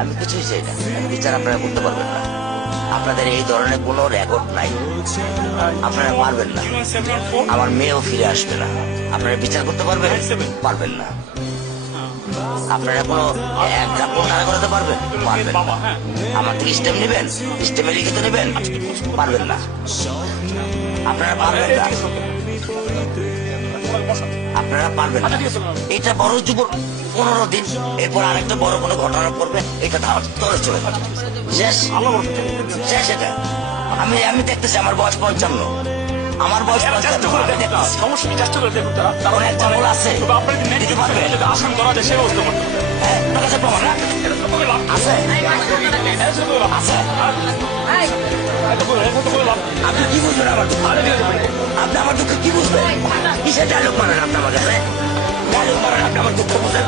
আমি কিছুই চাই না, বিচার আপনারা করতে পারবেন না। আপনাদের এই ধরনের কোনো রেকর্ড নাই, আপনারা পারবেন না। আমার মেয়েও ফিরে আসবে না। আপনারা বিচার করতে পারবেন? পারবেন না। আপনারা কোনো এক্সাম্পল দাঁড়া করাতে পারবেন? পারবেন না। আমার থেকে স্টেপ নেবেন, স্টেপে লিখিত নেবেন? পারবেন না। আপনারা পারবেন না, আপনারা পারবেন না। এটা বড় যুব 15 দিন, এরপর আরেকটা বড় কোনো ঘটনা করবে, এটা তলে চলে যাবে। শেষ শেষ। এটা আমি আমি দেখতেছি, আমার বয়স 55, আমার বয়স 55, আমি দেখতেছি। কারণ এক্সাম্পল আছে, দিতে পারবে? হ্যাঁ, আপনার কাছে প্রমাণ না আছে? আছে? আপনি কি বুঝবেন আমার দুঃখ? আপনি আমার দুঃখ কি বুঝবেন? কিসের ডায়লগ মারেন আপনি আমার কাছে? ডায়লগ মারেন আপনি আমার দুঃখ বুঝেন?